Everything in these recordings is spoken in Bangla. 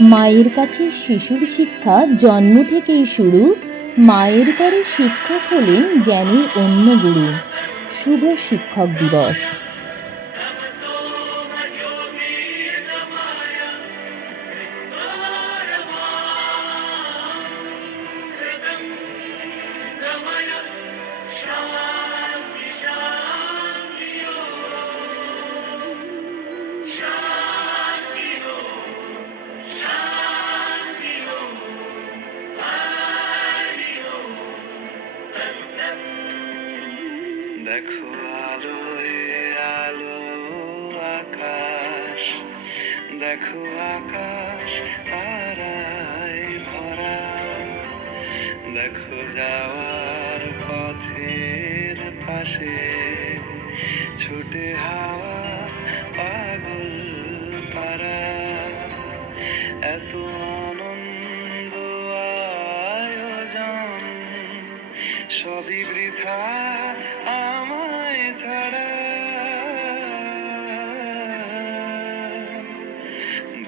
মায়ের কাছে শিশুর শিক্ষা জন্ম থেকেই শুরু। মায়ের পরে শিক্ষক হলেন জ্ঞানের অন্য গুরু। শুভ শিক্ষক দিবস। দেখো আলোয় আলো আকাশ, দেখো আকাশ তারায় ভরা, দেখো যাওয়ার পথের পাশে ছুটে হাওয়া পাগল পারা। এত আনন্দ আয়োজন সবই বৃথা আমায় ছাড়া।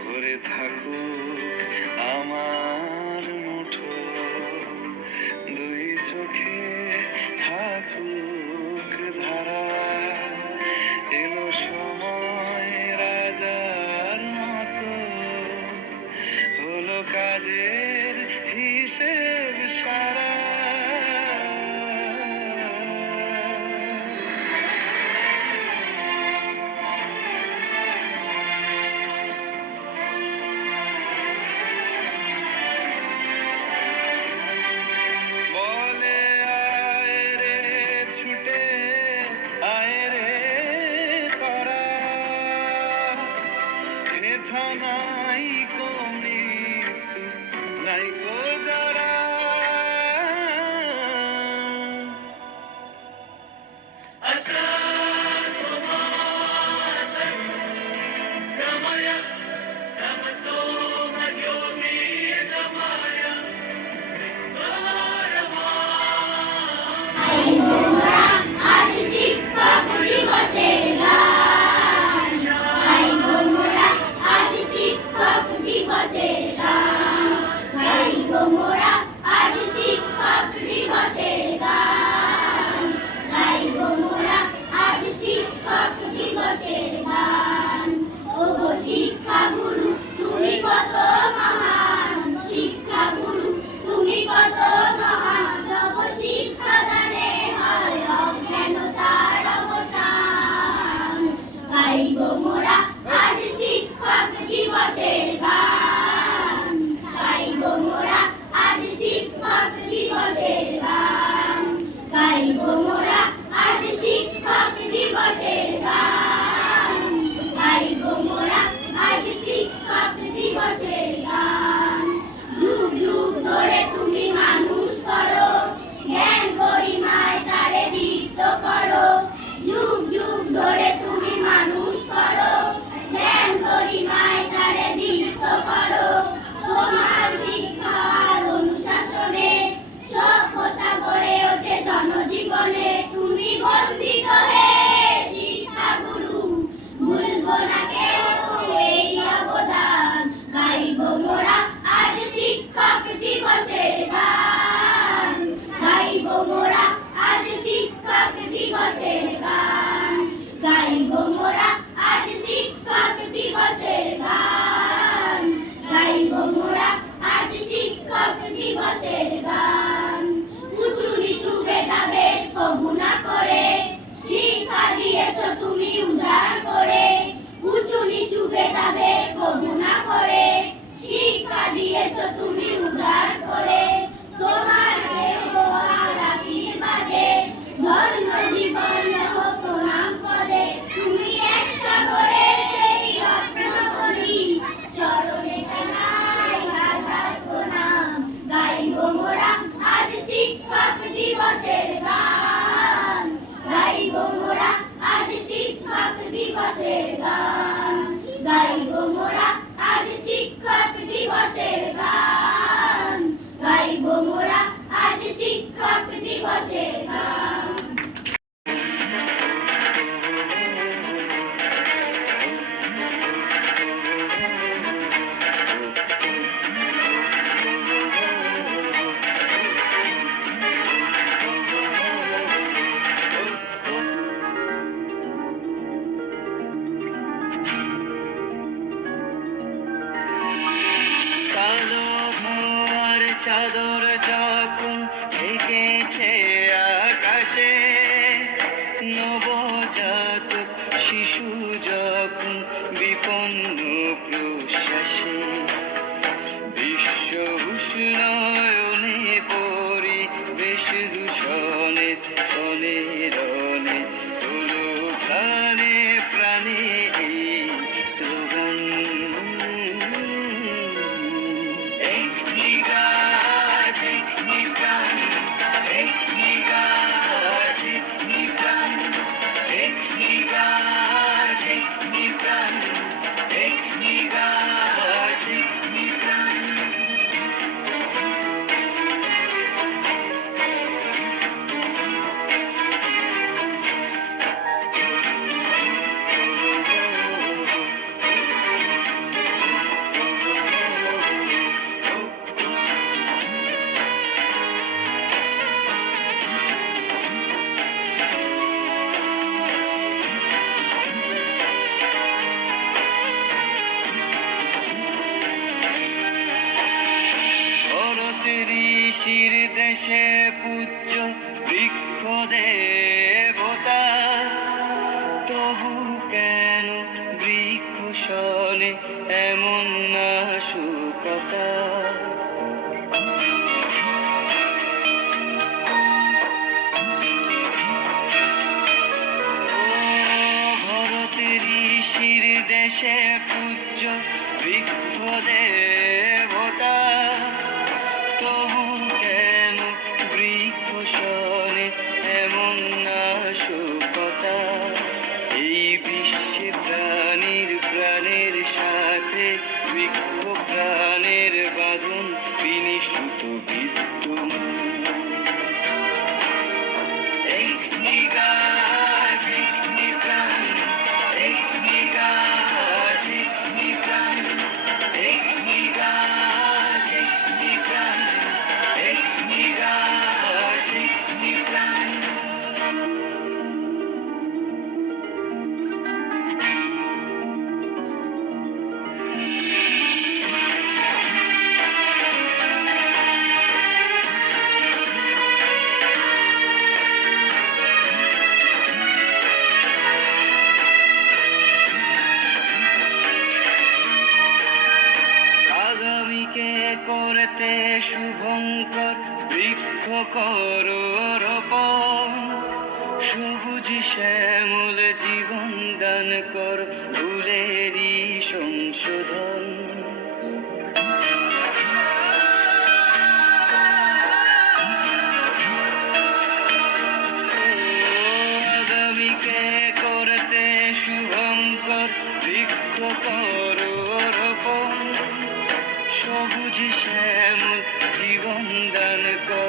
ভরে থাকুক আমার মুঠো, দুই চোখে থাকুক ধারা। এলো সময় রাজার মতো, হলো কাজের হিসেব সারা। বলে আয় রে ছুটে আয় রে তারা, হেথা নাই কো মৃত্যু নাই কো যারা। আজ শিক্ষক দিবসের গান গাইব মোরা, আজ শিক্ষক দিবসের গান গাইব মোরা, আজ শিক্ষক দিবসের গান গাইব মোরা, আজ শিক্ষক দিবসের গান। ওগো শিক্ষা গুরু তুমি কত মহান, শিক্ষা গুরু তুমি কত মহান। জগ শিক্ষা দানে হয় অজ্ঞানতার অবসান। গাইব মোরা আজ শিক্ষক দিবসের গান গাইব মোরা, আজ শিক্ষক দিবসের গান গাইব মোরা, আজ শিক্ষক দিবসের গান গাইব মোরা, আজ শিক্ষক দিবসের গান। যুগ যুগ ধরে তুমি মানুষ করো, জ্ঞান গরিমায় তারে দীপ্ত করো। যুগ যুগ ধরে তুমি মানুষ করো, জ্ঞান গরিমায় তারে দীপ্ত করো। তোমার শিক্ষার অনুশাসনে সভ্যতা গড়ে ওঠে জনজীবনে। তুমি বন্দিত হে শিক্ষা গুরু, ভুলবো না কেউ এই অবদান। গাইব মোরা আজ শিক্ষক দিবসের গান গাইব মোরা, আজ শিক্ষক দিবসের গান গাইব মোরা, আজ শিক্ষক দিবসের গান গাইব মোরা, আজ শিক্ষক দিবসের গান। উঁচু নিচু ভেদাভেদ কবু না করে শিক্ষা দিয়েছ তুমি উজাড় করে। উঁচু নিচু ভেদাভেদ কবু না করে শিক্ষা দিয়েছ তুমি উজাড় করে। তোমার সেবার আশীর্বাদে ধন্য জীবন হোক প্রণাম পদে। তুমি এক সাগরের সেই রত্নমণি, চরণে জানাই হাজার প্রণাম। গাইব মোরা আজ শিক্ষক দিবসের গান গাইব মোরা, আজ শিক্ষক দিবসের গান গাইব মোরা, আজ শিক্ষক দিবসের গান গাইব মোরা, আজ শিক্ষক দিবসের গান। চাদর যখন ঢেকেছে আকাশে, নবজাতক শিশু যখন বিপন্ন প্রশ্বাসে, বিশ্ব উষ্ণায়নে পরিবেশ দূষণের শনে রনে তোলো প্রাণে প্রাণে এই স্লোগান। একটি গাছ একটি প্রাণ, একটি গাছ একটি প্রাণ, একটি গাছ একটি প্রাণ, একটি গাছ একটি প্রাণ। ভরতের ঋষির দেশে পূজ্য বৃক্ষ দেবতা, তবু কেন বৃক্ষ শনে এমন নাশকতা? ভরতের ঋষির দেশে পূজ্য বৃক্ষ দেবতা, তবু কেন বৃক্ষ শনে এমন নাশকতা? এই বিশ্বে প্রাণীর প্রাণের সাথে বৃক্ষ প্রাণের বাঁধন বিনিশ্রুত বিদ্যমান। একটি গাছ একটি প্রাণ, একটি গাছ একটি প্রাণ, একটি গাছ একটি প্রাণ, একটি গাছ একটি প্রাণ। আগামীকে করতে শুভঙ্কর বৃক্ষ করো রোপণ, সবুজ শ্যামল জীবন দান কর ভুলেরই সংশোধন। আগামীকে করতে শুভঙ্কর বৃক্ষ করো রোপণ, সবুজ শ্যামল জীবন দান কর